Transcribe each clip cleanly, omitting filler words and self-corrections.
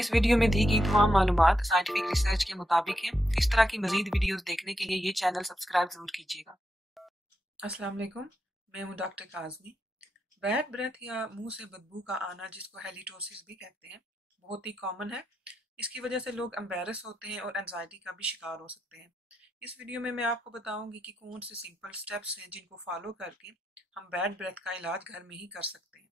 इस वीडियो में दी गई तमाम मालूमात साइंटिफिक रिसर्च के मुताबिक हैं। इस तरह की मजीद वीडियोस देखने के लिए ये चैनल सब्सक्राइब जरूर कीजिएगा। अस्सलाम वालेकुम, मैं हूँ डॉक्टर काज़मी। बैड ब्रेथ या मुंह से बदबू का आना, जिसको हेलिटोसिस भी कहते हैं, बहुत ही कॉमन है। इसकी वजह से लोग एम्बेरस होते हैं और एंजाइटी का भी शिकार हो सकते हैं। इस वीडियो में मैं आपको बताऊंगी कि कौन से सिंपल स्टेप्स हैं जिनको फॉलो करके हम बैड ब्रेथ का इलाज घर में ही कर सकते हैं।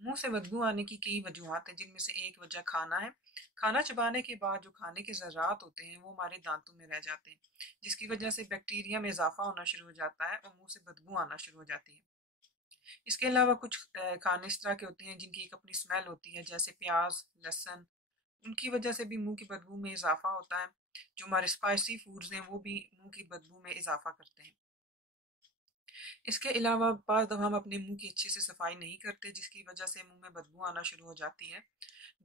मुंह से बदबू आने की कई वजूहत हैं, जिनमें से एक वजह खाना है। खाना चबाने के बाद जो खाने के ज़रात होते हैं वो हमारे दांतों में रह जाते हैं, जिसकी वजह से बैक्टीरिया में इजाफा होना शुरू हो जाता है और मुंह से बदबू आना शुरू हो जाती है। इसके अलावा कुछ खाने इस तरह के होते हैं जिनकी एक अपनी स्मेल होती है, जैसे प्याज, लहसुन। उनकी वजह से भी मुंह की बदबू में इजाफा होता है। जो हमारे स्पाइसी फूड्स हैं वो भी मुंह की बदबू में इजाफा करते हैं। इसके अलावा बाज़ दफ़ा हम अपने मुंह की अच्छे से सफाई नहीं करते, जिसकी वजह से मुंह में बदबू आना शुरू हो जाती है।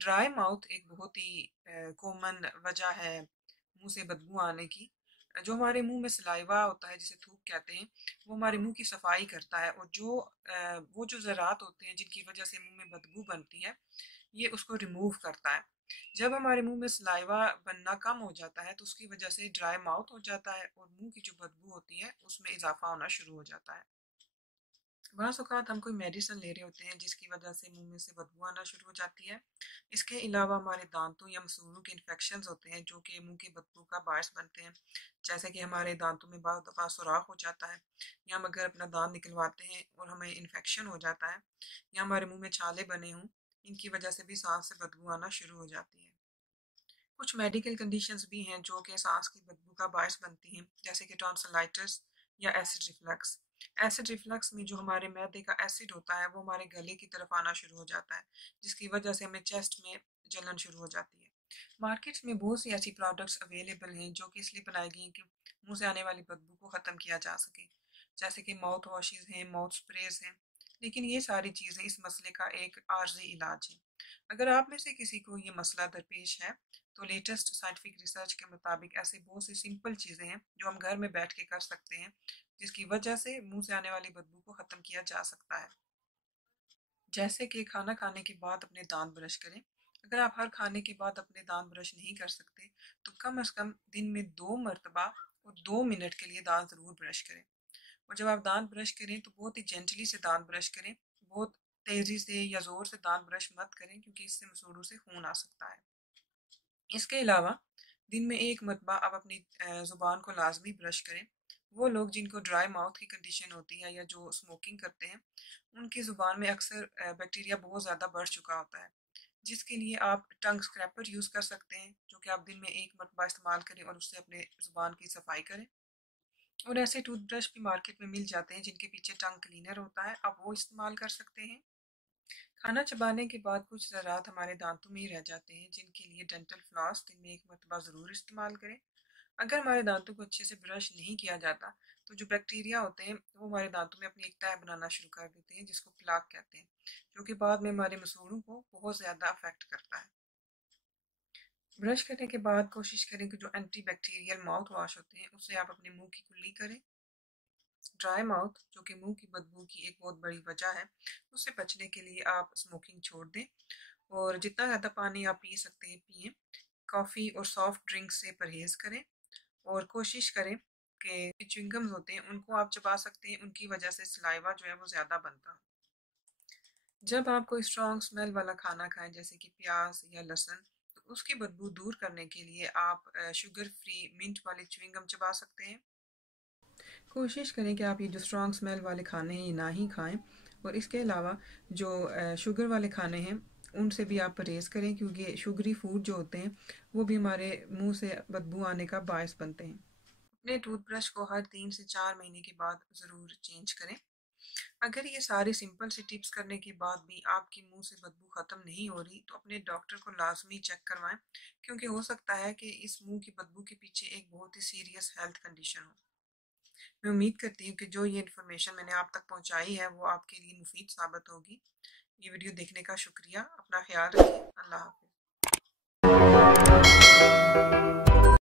ड्राई माउथ एक बहुत ही कॉमन वजह है मुंह से बदबू आने की। जो हमारे मुंह में सलाइवा होता है, जिसे थूक कहते हैं, वो हमारे मुंह की सफाई करता है और वो जो ज़रात होते हैं जिनकी वजह से मुंह में बदबू बनती है, ये उसको रिमूव करता है। जब हमारे मुंह में सलाइवा बनना कम हो जाता है तो उसकी वजह से ड्राई माउथ हो जाता है और मुंह की जो बदबू होती है उसमें इजाफा होना शुरू हो जाता है। बाज़ औक़ात हम कोई मेडिसिन ले रहे होते हैं जिसकी वजह से मुंह में से बदबू आना शुरू हो जाती है। इसके अलावा हमारे दांतों या मसूड़ों के इन्फेक्शंस होते हैं जो कि मुंह की बदबू का बायस बनते हैं। जैसे कि हमारे दांतों में बाज़ दफ़ा सुराख हो जाता है, या हम अगर अपना दांत निकलवाते हैं और हमें इन्फेक्शन हो जाता है, या हमारे मुंह में छाले बने हों, इनकी वजह से भी सांस से बदबू आना शुरू हो जाती है। कुछ मेडिकल कंडीशंस भी हैं जो कि सांस की बदबू का बायस बनती हैं, जैसे कि टॉन्सिलाइटिस या एसिड रिफ्लक्स। एसिड रिफ्लक्स में जो हमारे मैदे का एसिड होता है वो हमारे गले की तरफ आना शुरू हो जाता है, जिसकी वजह से हमें चेस्ट में जलन शुरू हो जाती है। मार्केट्स में बहुत सी ऐसी प्रोडक्ट्स अवेलेबल हैं जो कि इसलिए बनाई गई हैं कि मुंह से आने वाली बदबू को ख़त्म किया जा सके, जैसे कि माउथ वॉशेज़ हैं, माउथ स्प्रेज हैं। लेकिन ये सारी चीज़ें इस मसले का एक आर्जी इलाज है। अगर आप में से किसी को ये मसला दरपेश है, तो लेटेस्ट साइंटिफिक रिसर्च के मुताबिक ऐसी बहुत सी सिंपल चीज़ें हैं जो हम घर में बैठ के कर सकते हैं, जिसकी वजह से मुंह से आने वाली बदबू को ख़त्म किया जा सकता है। जैसे कि खाना खाने के बाद अपने दांत ब्रश करें। अगर आप हर खाने के बाद अपने दांत ब्रश नहीं कर सकते, तो कम से कम दिन में 2 मरतबा और 2 मिनट के लिए दांत ज़रूर ब्रश करें। और जब आप दांत ब्रश करें तो बहुत ही जेंटली से दांत ब्रश करें। बहुत तेज़ी से या ज़ोर से दांत ब्रश मत करें, क्योंकि इससे मसूड़ों से खून आ सकता है। इसके अलावा दिन में 1 मरतबा आप अपनी ज़ुबान को लाजमी ब्रश करें। वो लोग जिनको ड्राई माउथ की कंडीशन होती है या जो स्मोकिंग करते हैं, उनकी ज़ुबान में अक्सर बैक्टीरिया बहुत ज़्यादा बढ़ चुका होता है, जिसके लिए आप टंग स्क्रैपर यूज़ कर सकते हैं, जो कि आप दिन में 1 मरतबा इस्तेमाल करें और उससे अपने ज़ुबान की सफाई करें। और ऐसे टूथब्रश भी मार्केट में मिल जाते हैं जिनके पीछे टंग क्लीनर होता है, आप वो इस्तेमाल कर सकते हैं। खाना चबाने के बाद कुछ ज़रात हमारे दांतों में ही रह जाते हैं, जिनके लिए डेंटल फ्लॉस दिन में 1 मरतबा ज़रूर इस्तेमाल करें। अगर हमारे दांतों को अच्छे से ब्रश नहीं किया जाता, तो जो बैक्टीरिया होते हैं वो हमारे दांतों में अपनी एक तह बनाना शुरू कर देते हैं, जिसको प्लाक कहते हैं, जो कि बाद में हमारे मसूड़ों को बहुत ज़्यादा अफेक्ट करता है। ब्रश करने के बाद कोशिश करें कि जो एंटी बैक्टीरियल माउथ वॉश होते हैं उससे आप अपने मुंह की कुल्ली करें। ड्राई माउथ, जो कि मुंह की बदबू की एक बहुत बड़ी वजह है, उससे बचने के लिए आप स्मोकिंग छोड़ दें और जितना ज़्यादा पानी आप पी सकते हैं पिएं। कॉफ़ी और सॉफ्ट ड्रिंक से परहेज़ करें और कोशिश करें कि च्युइंगम्स होते हैं उनको आप चबा सकते हैं, उनकी वजह से सलाइवा जो है वो ज़्यादा बनता है। जब आप कोई स्ट्रॉन्ग स्मेल वाला खाना खाएं, जैसे कि प्याज या लहसुन, तो उसकी बदबू दूर करने के लिए आप शुगर फ्री मिंट वाली च्युइंगम चबा सकते हैं। कोशिश करें कि आप ये जो स्ट्रॉन्ग स्मेल वाले खाने हैं ये ना ही खाएं, और इसके अलावा जो शुगर वाले खाने हैं उनसे भी आप परहेज़ करें, क्योंकि शुगरी फूड जो होते हैं वो भी हमारे मुंह से बदबू आने का बायस बनते हैं। अपने टूथब्रश को हर 3 से 4 महीने के बाद ज़रूर चेंज करें। अगर ये सारी सिंपल सी टिप्स करने के बाद भी आपकी मुंह से बदबू ख़त्म नहीं हो रही, तो अपने डॉक्टर को लाजमी चेक करवाएं, क्योंकि हो सकता है कि इस मुंह की बदबू के पीछे एक बहुत ही सीरियस हेल्थ कंडीशन हो। मैं उम्मीद करती हूँ कि जो ये इन्फॉर्मेशन मैंने आप तक पहुँचाई है वो आपके लिए मुफीद साबित होगी। ये वीडियो देखने का शुक्रिया। अपना ख्याल रखिए। अल्लाह हाफ़िज़।